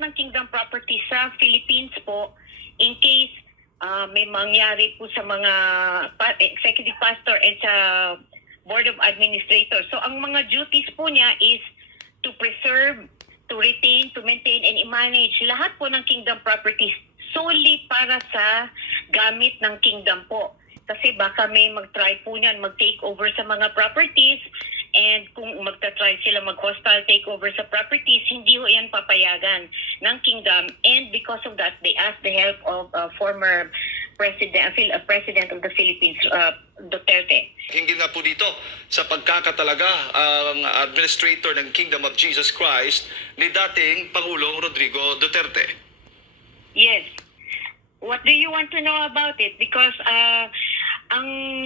ng kingdom property sa Philippines po in case may mangyari po sa mga executive pastor and sa board of administrators. So ang mga duties po niya is to preserve, to retain, to maintain, and i-manage lahat po ng kingdom properties solely para sa gamit ng kingdom po. Kasi baka may mag-try po niyan, mag-take over sa mga properties, and kung magta-try sila mag-hostile takeover sa properties, hindi ho yan papayagan ng kingdom. And because of that, they asked the help of former President of the Philippines, Duterte. Hinggil nga po dito sa pagkakatalaga ang administrator ng Kingdom of Jesus Christ ni dating Pangulong Rodrigo Duterte. Yes. What do you want to know about it? Because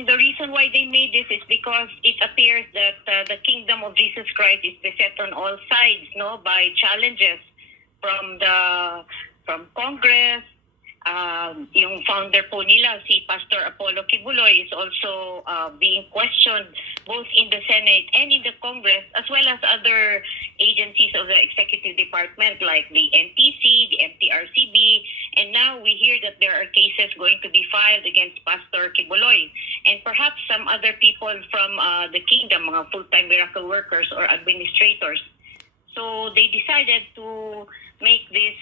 the reason why they made this is because it appears that the Kingdom of Jesus Christ is beset on all sides, no, by challenges from Congress. Yung founder po nila, si Pastor Apollo Kibuloy, is also being questioned both in the Senate and in the Congress, as well as other agencies of the executive department like the NTC, the MTRCB, and now we hear that there are cases going to be filed against Pastor Kibuloy and perhaps some other people from the kingdom, mga full-time miracle workers or administrators. So they decided to make this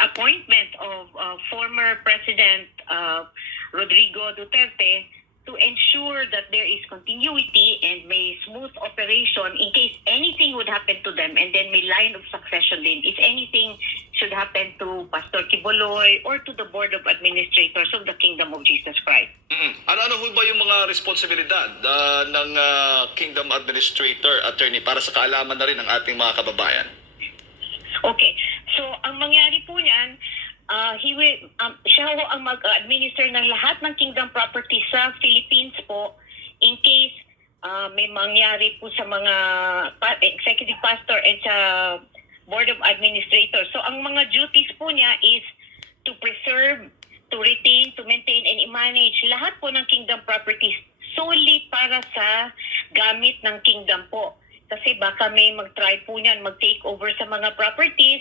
appointment of former President Rodrigo Duterte to ensure that there is continuity and may smooth operation in case anything would happen to them, and then may line of succession din if anything should happen to Pastor Kibuloy or to the Board of Administrators of the Kingdom of Jesus Christ. Ano ho ba yung mga responsibilidad ng Kingdom Administrator, Attorney, para sa kaalaman na rin ng ating mga kababayan? Okay. So, ang mangyari po niyan, siya ho ang mag-administer ng lahat ng kingdom property sa Philippines po in case may mangyari po sa mga executive pastor and sa board of administrators. So, ang mga duties po niya is to preserve, to retain, to maintain, and i-manage lahat po ng kingdom properties solely para sa gamit ng kingdom po. Kasi baka may mag-try po niyan, mag-take over sa mga properties,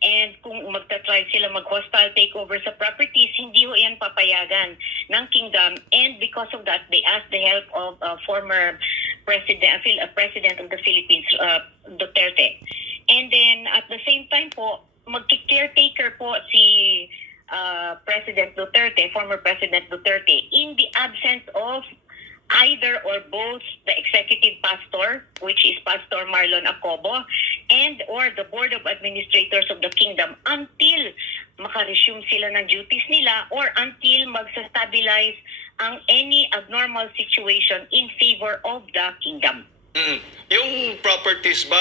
and kung magta-try sila mag-hostile takeover sa properties, hindi ho yan papayagan ng kingdom. And because of that, they asked the help of former President of the Philippines, Duterte. And then at the same time po, mag-caretaker po si President Duterte, former President Duterte, in the absence of either or both the executive pastor, which is Pastor Marlon Acobo, and or the Board of Administrators of the Kingdom until makaresume sila ng duties nila or until magsa-stabilize ang any abnormal situation in favor of the Kingdom. Yung properties ba,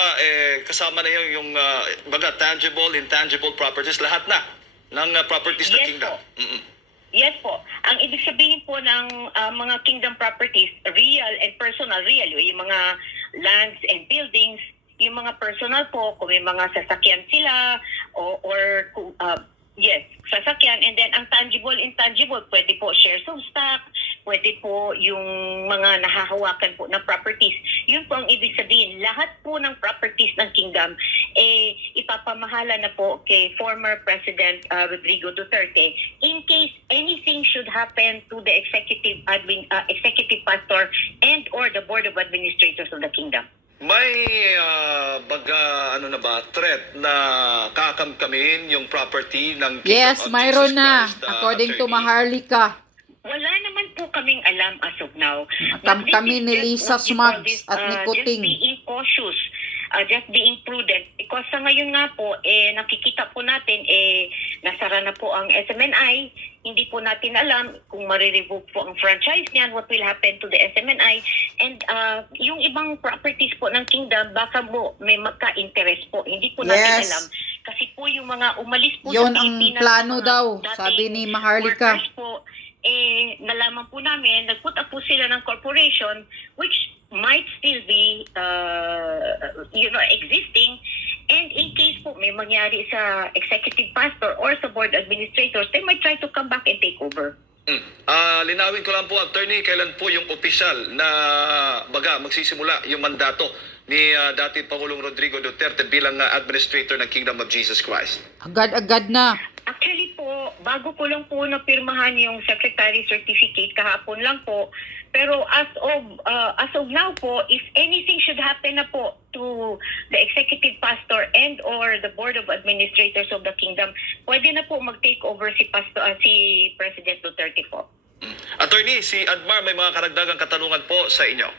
kasama na yung baga tangible, intangible properties, lahat na ng properties ng Yes Kingdom? Po. Yes po. Ang ibig sabihin po ng mga kingdom properties, real and personal, real, yung mga lands and buildings, yung mga personal po, kung may mga sasakyan sila, or yes, sasakyan, and then ang tangible, intangible, pwede po shares of stock, pwede po yung mga nahahawakan po ng properties. Yun po ang ibig sabihin. Lahat po ng properties ng kingdom, ipapamahala na po kay former President Rodrigo Duterte in case anything should happen to the executive pastor and or the Board of Administrators of the Kingdom. May threat na kakamkamin yung property ng Kingdom Yes, of mayroon Jesus na. Christ, According to Attorney? Maharlika. Wala naman po kaming alam as of now. Kami ni Lisa Smugs at ni Kuting. Just being cautious, just being prudent. Because sa ngayon nga po, nakikita po natin, nasara na po ang SMNI. Hindi po natin alam kung marirevoke po ang franchise niyan, what will happen to the SMNI. And yung ibang properties po ng Kingdom, baka po may magka-interest po. Hindi po natin alam. Kasi po yung mga umalis po Yun sa ang Pilipinas, plano mga daw, dating sabi ni Maharlika. workers po, nalaman po namin, nag-put up po sila ng corporation which might still be existing, and in case po may mangyari sa executive pastor or sa board administrators, they might try to come back and take over. Linawin ko lang po, Attorney, kailan po yung opisyal na magsisimula yung mandato ni dating Pangulong Rodrigo Duterte bilang administrator ng Kingdom of Jesus Christ? Agad-agad na. Actually po, bago ko lang po napirmahan yung secretary certificate kahapon lang po. Pero as of now po, if anything should happen na po to the executive pastor and or the board of administrators of the kingdom, pwede na po mag-take over si President Duterte po. Attorney, si Admar may mga karagdagang katanungan po sa inyo.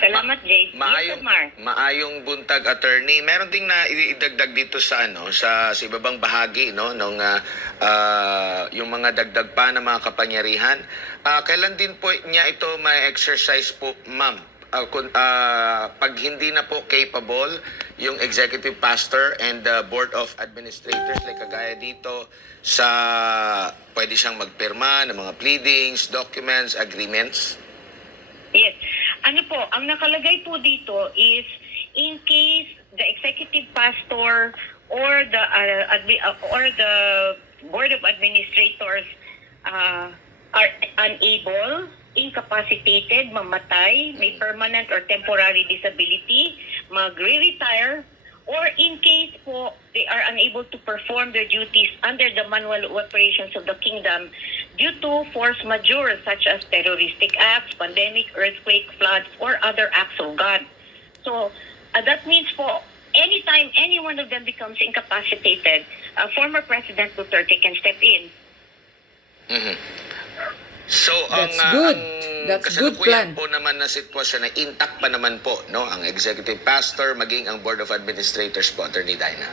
Salamat, Jade. Yes, Mar. Maayong buntag, attorney. Meron ding na idagdag dito sa sa ibabang bahagi yung mga dagdag pa na mga kapangyarihan. Kailan din po niya ito ma-exercise po, ma'am? Pag hindi na po capable yung executive pastor and the board of administrators, like kagaya dito sa pwede siyang magpirma ng mga pleadings, documents, agreements. Yes. Ano po, ang nakalagay po dito is in case the executive pastor or the board of administrators are unable, incapacitated, mamatay, may permanent or temporary disability, magre-retire, or in case po they are unable to perform their duties under the manual operations of the kingdom due to force majeure such as terroristic acts, pandemic, earthquake, floods, or other acts of God. So that means po, anytime any one of them becomes incapacitated, former President Duterte can step in. So, That's good. That's good plan. kasalukuyan po naman na sitwasyon na intact pa naman po, no? Ang executive pastor, maging ang board of administrators po, Attorney Dinah.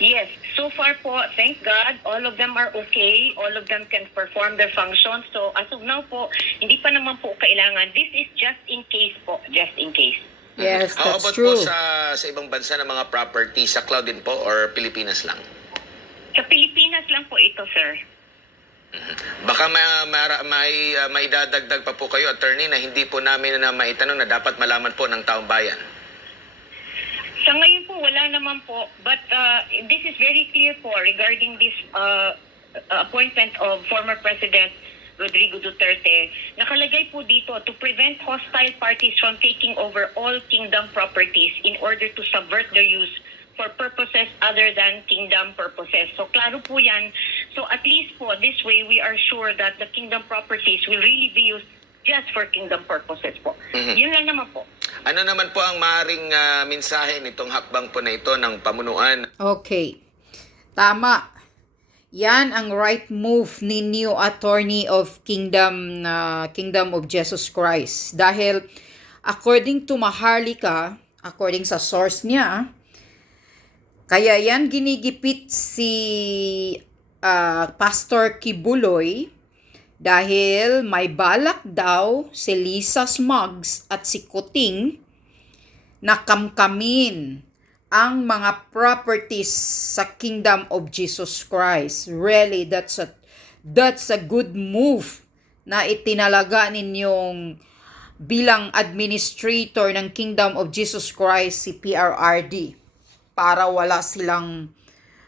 Yes, so far po, thank God, all of them are okay. All of them can perform their functions. So as of now po, hindi pa naman po kailangan. This is just in case po, just in case. Yes, How that's about true. po sa ibang bansa ng mga property, sa cloud din po or Pilipinas lang? Sa Pilipinas lang po ito, sir. Baka may dadagdag pa po kayo, attorney, na hindi po namin na maitanong na dapat malaman po ng taong bayan. Sa ngayon po, wala naman po. But this is very clear po regarding this appointment of former President Rodrigo Duterte. Nakalagay po dito to prevent hostile parties from taking over all kingdom properties in order to subvert their use for purposes other than kingdom purposes. So klaro po yan. So at least po, this way we are sure that the kingdom properties will really be used just for kingdom purposes po. Yun lang naman po. Ano naman po ang maaaring mensahe nitong hakbang po na ito ng pamunuan? Okay. Tama. Yan ang right move ni new attorney of Kingdom of Jesus Christ. Dahil according to Maharlika, according sa source niya, kaya yan ginigipit si Pastor Kibuloy dahil may balak daw si Lisa Smugs at si Kuting na kamkamin ang mga properties sa Kingdom of Jesus Christ. Really, that's a good move na itinalaga ninyong bilang administrator ng Kingdom of Jesus Christ si PRRD para wala silang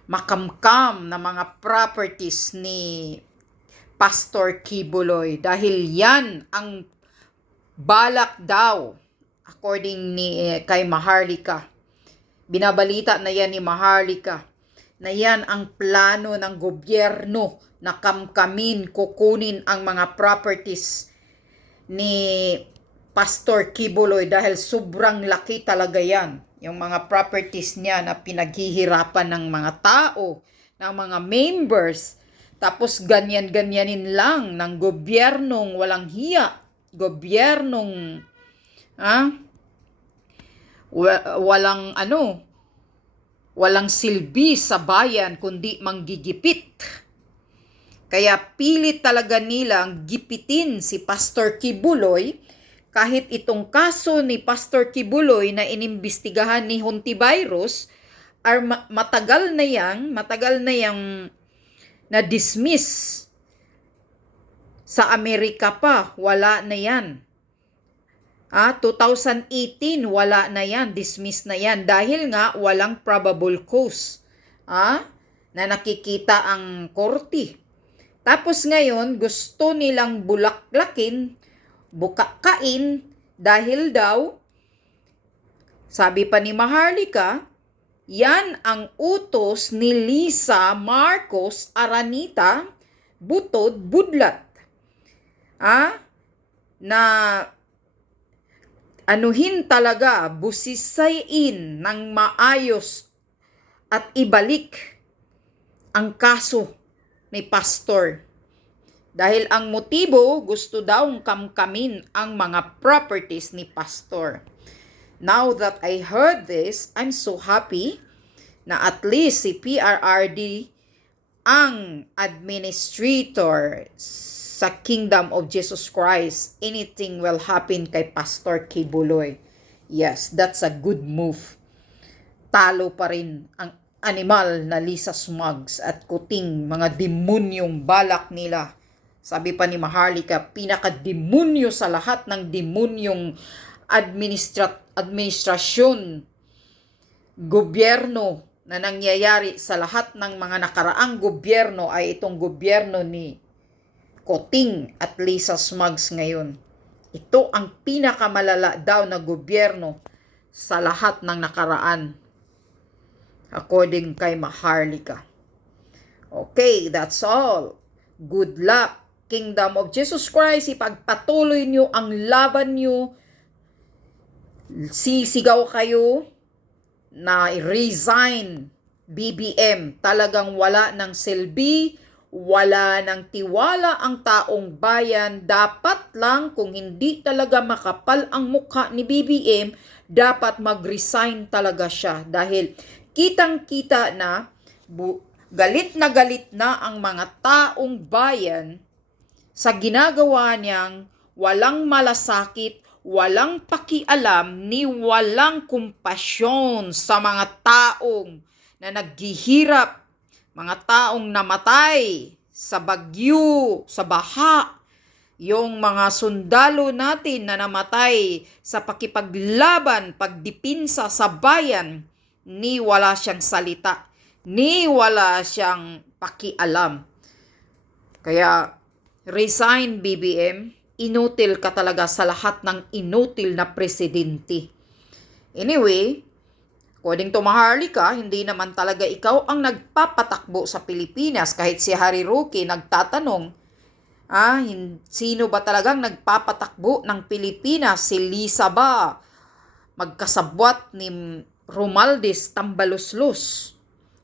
makamkam na mga properties ni Pastor Kibuloy dahil yan ang balak daw according kay Maharlika. Binabalita na yan ni Maharlika na yan ang plano ng gobyerno na kamkamin, kukunin ang mga properties ni Pastor Kibuloy dahil sobrang laki talaga yan. Yung mga properties niya na pinaghihirapan ng mga tao, ng mga members, tapos ganyan-ganyanin lang ng gobyernong walang hiya, gobyernong walang silbi sa bayan kundi manggigipit. Kaya pilit talaga nilang gipitin si Pastor Kibuloy kahit itong kaso ni Pastor Kibuloy na inimbestigahan ni Hontivirus ay matagal na yang na-dismiss sa Amerika pa. Wala na yan. 2018, wala na yan. Dismiss na yan. Dahil nga, walang probable cause. Na nakikita ang korte. Tapos ngayon, gusto nilang bulaklakin, bukakain, dahil daw, Sabi pa ni Maharlika, yan ang utos ni Lisa Marcos Aranita Butod Budlat. Na anuhin talaga, busisayin ng maayos at ibalik ang kaso ni pastor. Dahil ang motibo, gusto daw kamkamin ang mga properties ni pastor. Now that I heard this, I'm so happy na at least si PRRD ang administrator sa Kingdom of Jesus Christ. Anything will happen kay Pastor Kibuloy. Yes, that's a good move. Talo pa rin ang animal na Lisa Smugs at Kuting, mga demonyong balak nila. Sabi pa ni Maharlika, pinaka-demonyo sa lahat ng demonyong administrasyon, gobyerno na nangyayari sa lahat ng mga nakaraang gobyerno ay itong gobyerno ni Kuting at Lisa Smugs ngayon. Ito ang pinakamalala daw na gobyerno sa lahat ng nakaraan, according kay Maharlika. Okay, that's all. Good luck, Kingdom of Jesus Christ. Ipagpatuloy nyo ang laban nyo. Sisigaw kayo na resign, BBM. Talagang wala ng silbi, wala ng tiwala ang taong bayan. Dapat lang, kung hindi talaga makapal ang mukha ni BBM, dapat mag-resign talaga siya. Dahil kitang-kita na galit na ang mga taong bayan sa ginagawa niyang walang malasakit, walang pakialam, ni walang kumpasyon sa mga taong na naghihirap, mga taong namatay sa bagyo, sa baha, yung mga sundalo natin na namatay sa pakipaglaban, pagdipinsa sa bayan, ni wala siyang salita, ni wala siyang pakialam. Kaya, resign, BBM. Inutil ka talaga sa lahat ng inutil na presidente. Anyway, according to Maharlika, hindi naman talaga ikaw ang nagpapatakbo sa Pilipinas. Kahit si Harry Roque nagtatanong, sino ba talagang nagpapatakbo ng Pilipinas? Si Lisa ba? Magkasabwat ni Romualdez Tambaluslos.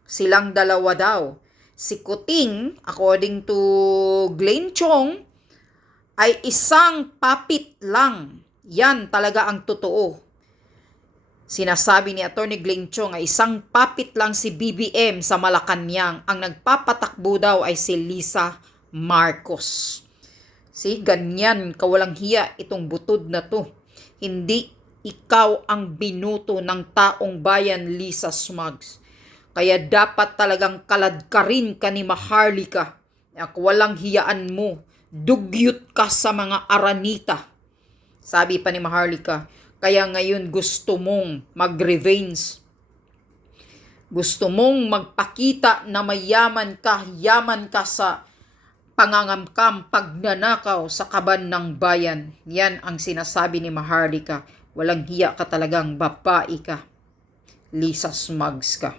Silang dalawa daw. Si Kuting, according to Glenn Chong, ay isang papit lang. Yan talaga ang totoo. Sinasabi ni Atty. Glenn Chong ay isang papit lang si BBM sa Malacanang. Ang nagpapatakbo daw ay si Lisa Marcos. Ganyan kawalang hiya itong butod na to. Hindi ikaw ang binuto ng taong bayan, Lisa Smugs. Kaya dapat talagang kaladkarin ka ni Maharlika. Walang hiyaan mo. Dugyot ka sa mga Aranita. Sabi pa ni Maharlika, kaya ngayon gusto mong mag-revenge. Gusto mong magpakita na yaman ka sa pangangamkam, pagnanakaw sa kaban ng bayan. Yan ang sinasabi ni Maharlika. Walang hiya ka talagang babae ka. Lisa Smugs ka.